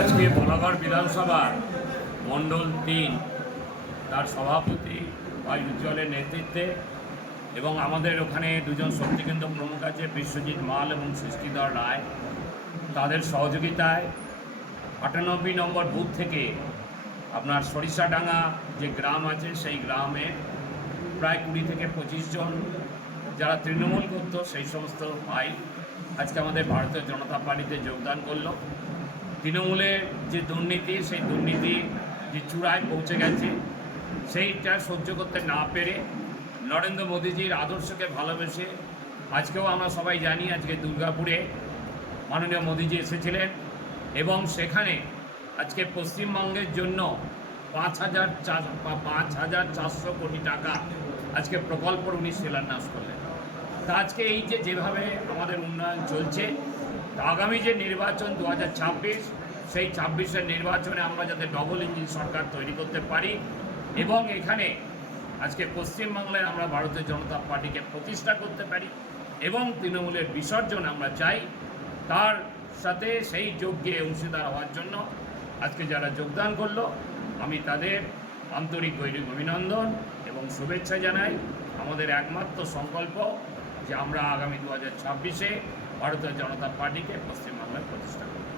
আজকে বলাগড় বিধানসভার মণ্ডল তিন, তার সভাপতি ভাই উজ্জ্বলের নেতৃত্বে এবং আমাদের ওখানে দুজন শক্তিকেন্দ্র প্রমুখ আছে, বিশ্বজিৎ মাল এবং সৃষ্টিধর রায়। তাদের সহযোগিতায় আটানব্বই নম্বর বুথ থেকে আপনার সরিষাডাঙ্গা যে গ্রাম আছে, সেই গ্রামে প্রায় কুড়ি থেকে পঁচিশ জন যারা তৃণমূল করতো, সেই সমস্ত ভাই আজকে আমাদের ভারতীয় জনতা পার্টিতে যোগদান করল। তৃণমূলের যে দুর্নীতি, সেই দুর্নীতি যে চূড়ায় পৌঁছে গেছে, সেইটা সহ্য করতে না পেরে নরেন্দ্র মোদীজির আদর্শকে ভালোবেসে আজকেও আমরা সবাই জানি আজকে দুর্গাপুরে মাননীয় মোদীজি এসেছিলেন এবং সেখানে আজকে পশ্চিমবঙ্গের জন্য পাঁচ হাজার চার, পাঁচ হাজার চারশো কোটি টাকা আজকে প্রকল্প উনি শিলান্যাস করলেন। তা আজকে এই যে যেভাবে আমাদের উন্নয়ন চলছে আগামী যে নির্বাচন দু হাজার ছাব্বিশ, সেই ছাব্বিশের নির্বাচনে আমরা যাতে ডবল ইঞ্জিন সরকার তৈরি করতে পারি এবং এখানে আজকে পশ্চিমবাংলায় আমরা ভারতীয় জনতা পার্টিকে প্রতিষ্ঠা করতে পারি এবং তৃণমূলের বিসর্জন আমরা চাই, তার সাথে সেই যজ্ঞে অংশীদার হওয়ার জন্য আজকে যারা যোগদান করল, আমি তাদের আন্তরিক গৈরিক অভিনন্দন এবং শুভেচ্ছা জানাই। আমাদের একমাত্র সংকল্প যে আমরা আগামী দু হাজার ছাব্বিশে ভারতীয় জনতা পার্টিকে পশ্চিমবাংলায় প্রতিষ্ঠা করব।